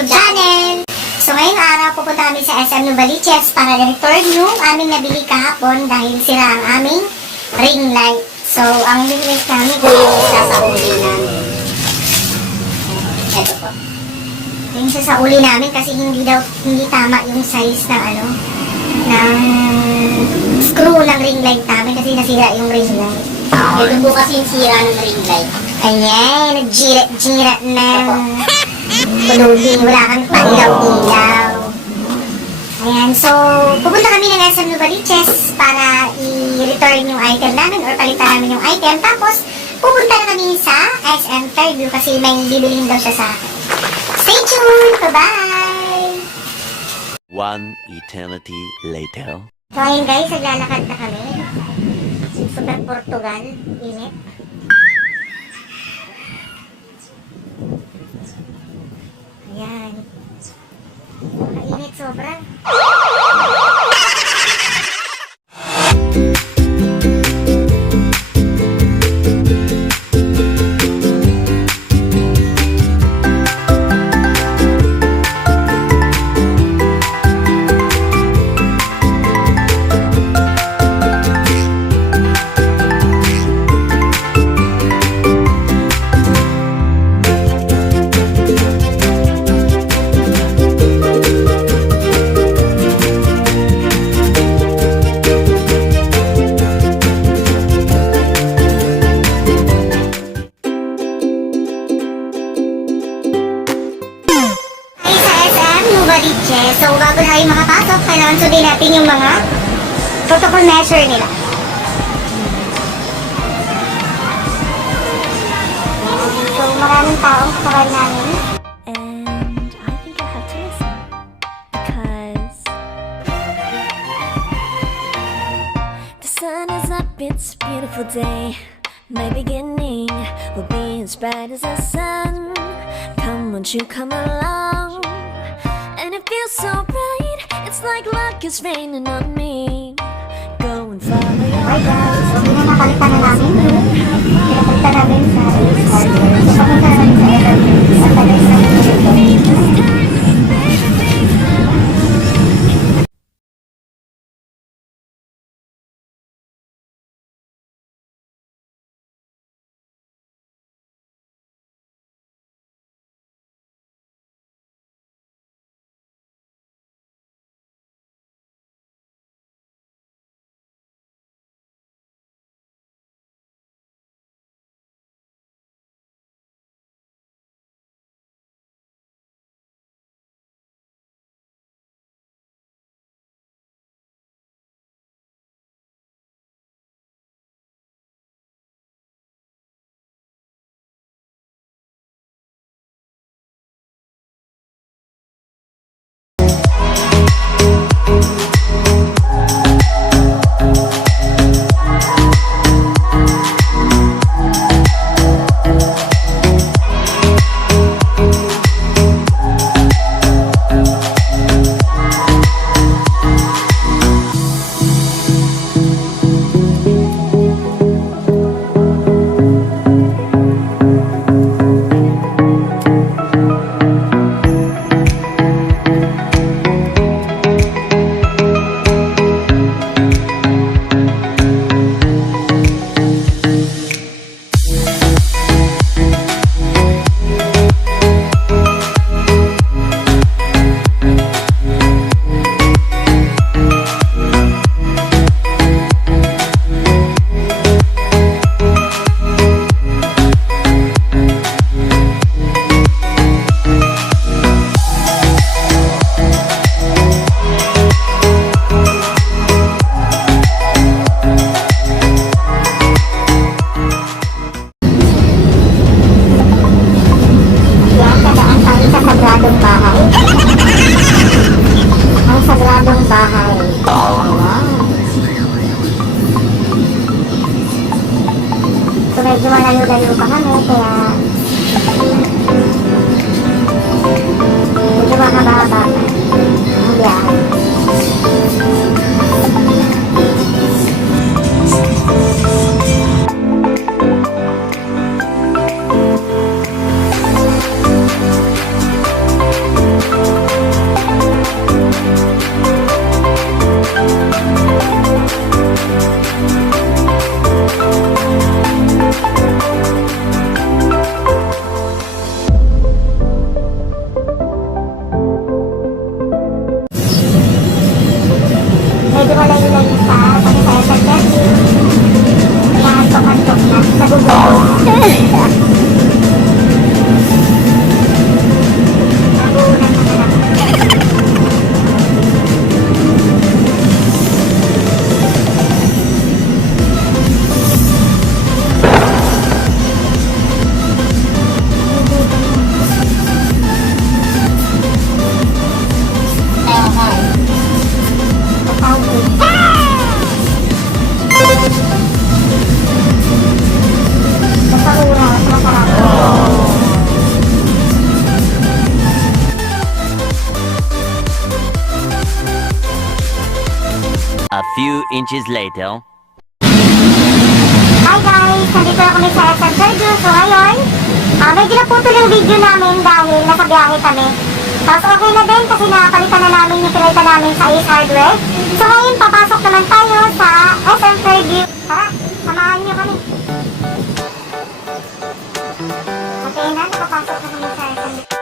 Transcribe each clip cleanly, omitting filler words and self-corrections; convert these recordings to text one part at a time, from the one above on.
YouTube channel! So ngayong araw pupunta kami sa SM Novaliches para return yung aming nabili kahapon dahil sira ang aming ring light. So ang ring light namin kung yung isa sa uli namin. Ito po. Yung isa sa uli namin kasi hindi tama yung size ng ng screw ng ring light namin kasi nasira yung ring light. Ito po kasi yung sira ng ring light. Ayan, nagjirat-jirat ng kulubing, wala kang pailaw-ilaw. Ayan, so pupunta kami ng SM Novaliches para i-return yung item namin or palitan namin yung item. Tapos pupunta na kami sa SM Fairview kasi may bibilihin daw siya sa akin. Stay tuned! Bye-bye! One eternity later. So ayun guys, naglalakad na kami. Super Portugal, init. Ayan. Mainit sobra. So, bago tayo makapasok, kailangan sundin natin yung mga protocol measure nila. So, maraming taong kasakal namin. And I think I have to listen because the sun is up, it's a beautiful day. My beginning will be as bright as the sun. Come, won't you come along? And it feels so right, it's like luck is raining on me. Go and follow your Hi guys, so pinapalitan na namin. Pinapalitan namin sa hardware. So papunta namin sa Evergreen. Sa tagay sa medyo malayo-layo pa kami, kaya medyo mahaba-haba ang biyahe. Tayo ka eh. Masahura, masarap. A few inches later. Hi guys! Nandito na kami sa SM Sergio. So ngayon, medyo naputol yung video namin dahil nasa biyahe kami. Tapos okay na din kasi nakapalitan na namin yung pinalitan namin sa Ace Hardware. So ngayon, papasok naman tayo sa SM Sergio. Tara, samahan niyo kami. Okay na, nakapasok na kami sa SM Sergio.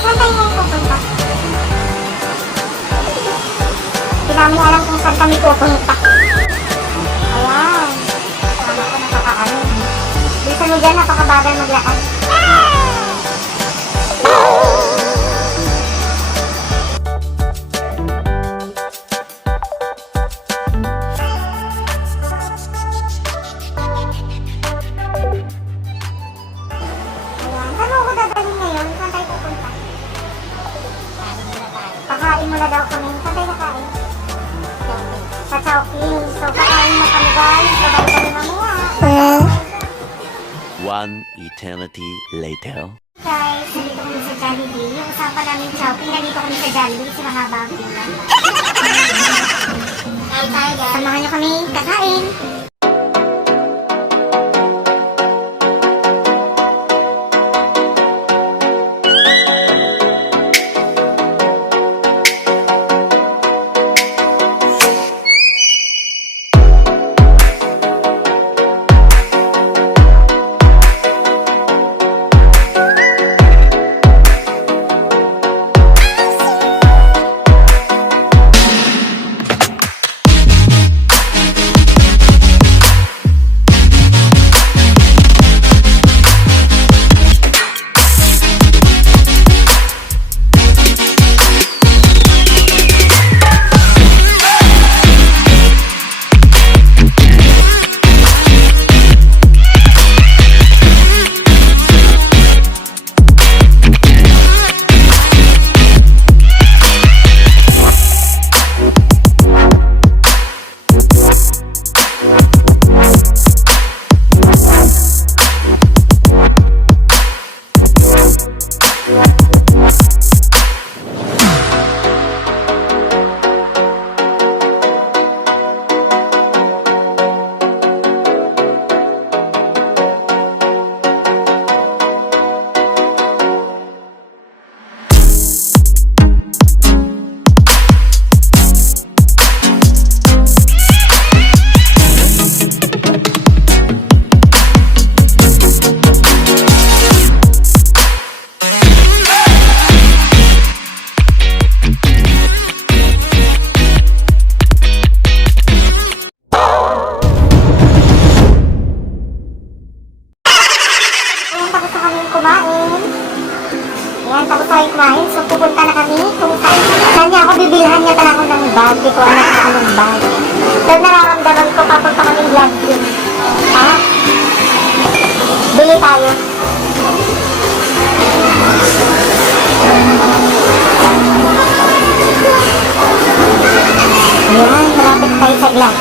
Saan tayo ngayon pupunta? Hindi namin alam kung saan kami pupunta. Ayan. Tama ko nakakaano. Bisa mo dyan, napakabagal maglakad. Ayan. Saan ako dadalhin ngayon? Saan tayo pupunta? Pakain mo na daw kami. Saan tayo nakain? Sa Chowking. So, kakain na kami guys. Babay kami mamaya. One eternity later. Guys, nandito kami sa Jollibee. Yung usapan namin Chowking, nandito kami sa Jollibee kasi mahaba ang pila. Tayo tayo guys. Samahan niyo kami kakain. Ayan, tapos tayo kumain. So, pupunta na kami kung saan niya ako bibilhan niya talaga ng bag. Di ko alam kung anong bag. So, nararamdaman ko papunta kami vlog din. Ha? Bili tayo. Ayan, malapit tayo sa vlog.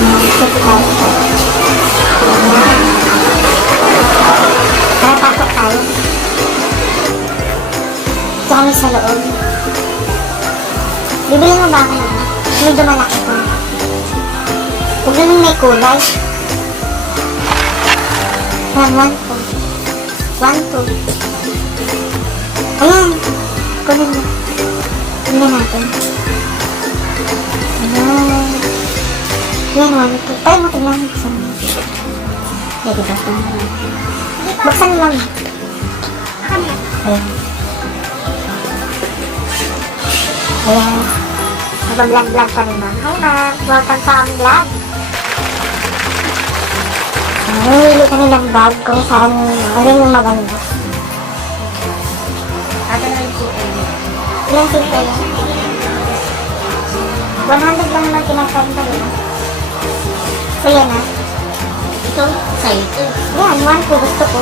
Malapit tayo. Ayan. Tara, pasok tayo. Ito kami sa loob. Bibili mo ba ako na? Medyo malaki ko. Huwag na nung may kulay. Ayan, 1, 2. Ayan. Kunin mo. Tingnan natin. Ayan. Ayan, 1, 2. Ay, matignan mo. Pwede ba ito? Buksan lang. Ayan. Ayan. Nag-vlog-vlog pa rin ma'am. Hi ma'am, welcome sa aming vlog. Namili kami ng bag kung saan alin yung maganda. Ate na yung chicken. Ilang simple lang. 100 lang naman kinakain ka rin. So yan na. Ito, sa'yo ito. Yan, one ko gusto ko.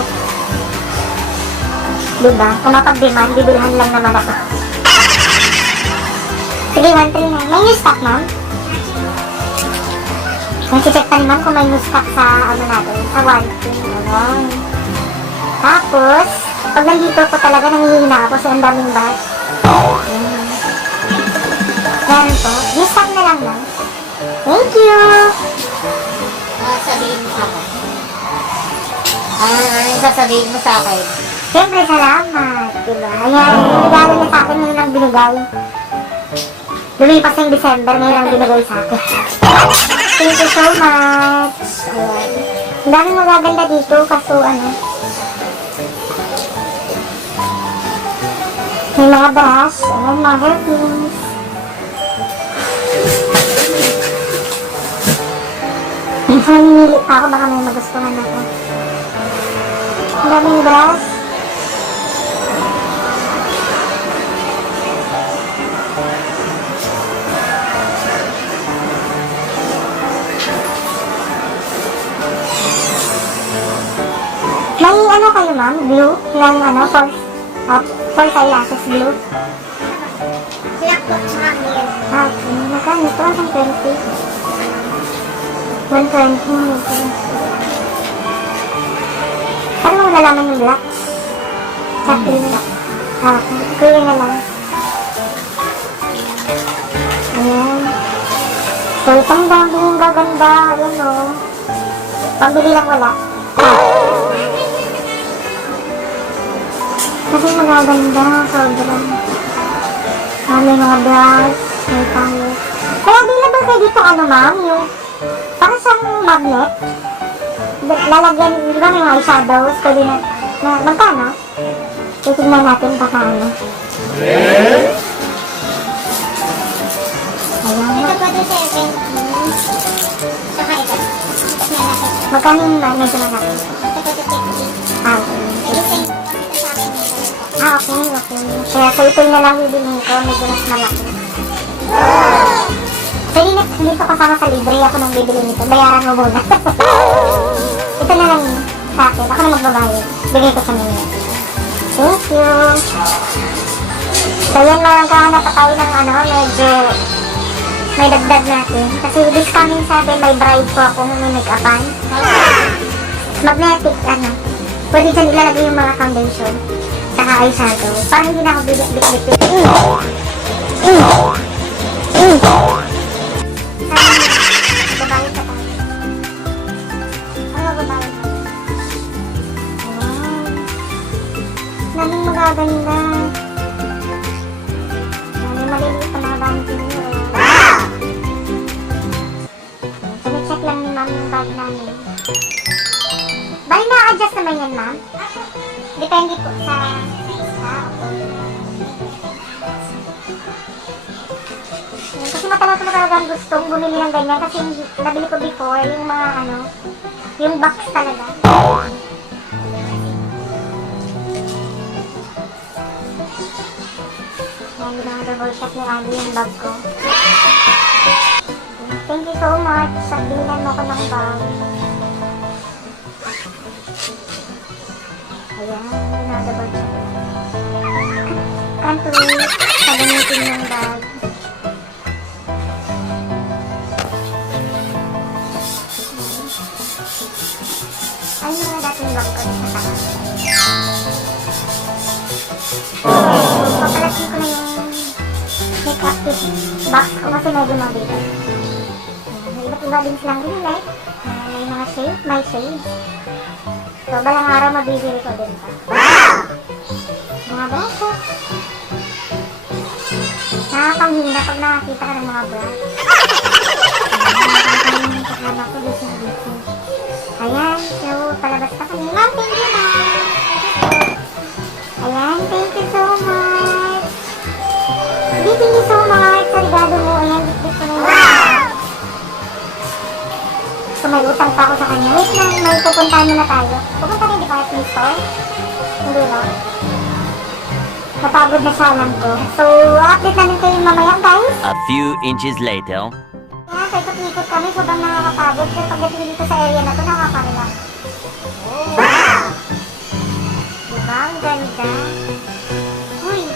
Diba? Kung mapag-demand, bibilhan lang naman ako. Sige, 139. May new stock, ma'am? Nag-check pa ni ma'am kung may new stock sa ano natin, sa 139. Ayan. Tapos, pag nandito ko talaga, nangihina ako sa ang daming bag. Ayan. Meron po. New stock na lang, ma'am. Thank you! Sabihin mo sa akin. Ano yung sasabihin mo sa akin? Siyempre, salamat. Diba? Ayan, regalo niya sa akin ngayon lang binigay. Lumipas na yung December, ngayon lang binigay sa akin. Thank you so much. Ayan. Ang daming magaganda dito, kaso ano. May mga brush, ayan, mga hairpins. Mamimili pa ako, baka may magustuhan ako. Ang daming brush. May ano kayo ma'am? Blue? Ng ano? False eyelashes blue? Black po, tsaka clear. Okay. Magkano? Ito ang 20. 120. Paano mo nalaman yung black? Sa clear. Okay. Clear na lang. Ayan. So, itong daming gaganda. Ayan o. Pambili lang wala. Kasi magaganda, sobrang. May mga brush, may palette. Kaya available kayo dito, ano ma'am, yung parang siyang magnet. Lalagyan, di ba may mga eyeshadows, pwede na magkano? Titignan natin baka ano. Ayan. Ito po doon 70. Tsaka ito. Magkano yung medyo malaki? Ito po doon 50. Ah, okay. Ito same po kasi sa akin. Okay. Kaya sa ito na lang bibilhin ko, medyo mas malaki. Pwede na, hindi ko kasama sa libre, ako nang bibili nito. Bayaran mo muna. Ito na lang sa akin, ako na magbabayad. Bigay ko sa ninyo. Thank you. So yan mga kahanap pa tayo ng ano, medyo may dagdag natin. Kasi this coming Saturday, may bride ko akong make-upan. Magnetic, ano. Pwede dyan ilalagay yung mga foundation. Saka eyeshadow. Parang hindi na ako bibit-bit. Babayad pa tayo. Ano babayad? Ayan. Daming magaganda. May maliliit pa mga banty niyo. Check lang ni ma'am yung bag namin. Bali na-adjust naman yan ma'am? Depende po sa... Kasi matagal ko na talagang gustong bumili ng ganyan kasi nabili ko before yung mga ano, yung box talaga. Yan, yung mga double shot ni Ali yung bag ko. Thank you so much sa binigyan mo ko ng bag. Ayan, yung mga double shot. Can't wait sa gamitin yung bag. Ay, yung mga dating bag ko sa taas. Papalasin ko na yung makeup kit box ko kasi medyo mabigat. May iba't iba din silang ginilay. May mga shade, may shade. So, balang araw mabibili ko din pa. Mga braso. Nakakanghinda pag nakakita ka ng mga braso. Nakakanghinda sa kama ko dito. Ayan, so palabas na kami. Ma'am, thank you ma'am. Ayan, thank you so much. Thank you so much sa regalo mo. Ayan, bit ko na yun. So, may utang pa ako sa kanya. Wait lang, may pupuntahan muna tayo. Pupunta rin department store? Hindi na. Napagod na siya, alam ko. So, update namin kayo mamaya, guys. A few inches later. Kaya, sa ikot-ikot kami, sobrang nakakapagod. Pero pagdating dito sa area na to, nakakarelax. Wow! Diba? Ang ganda. Uy!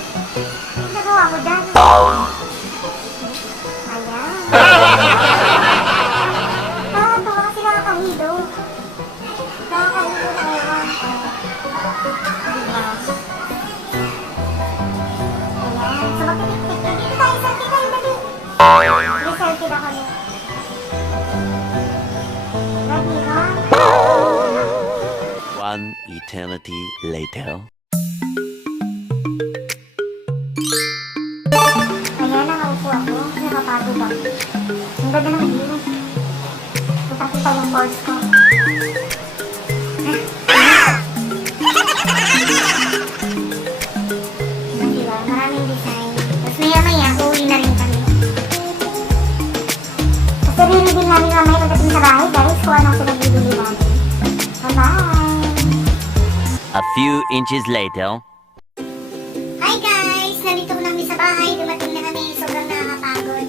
Ano nagawa mo dyan? Ayan. Nakakatawa kasi nakakahilo. Nakakahilo na ewan ko. Diba? Ayan. So, magpipikpik. Dito tayo, selfie tayo, dali. May selfie na kami. Ready, ha? One eternity later. Ayan, nakaupo ako. Nakapagod ako. Ang ganda ng view. Kita yung balls ko. Diba? Maraming design. Tapos maya-maya, uwi na rin kami. Kasi rin din namin mamaya pagdating sa bahay, guys, kung anong pinagbibili namin. Bye-bye! A few inches later. Hi guys! Nandito ko namin sa bahay. Dumating na kami. Sobrang nakakapagod.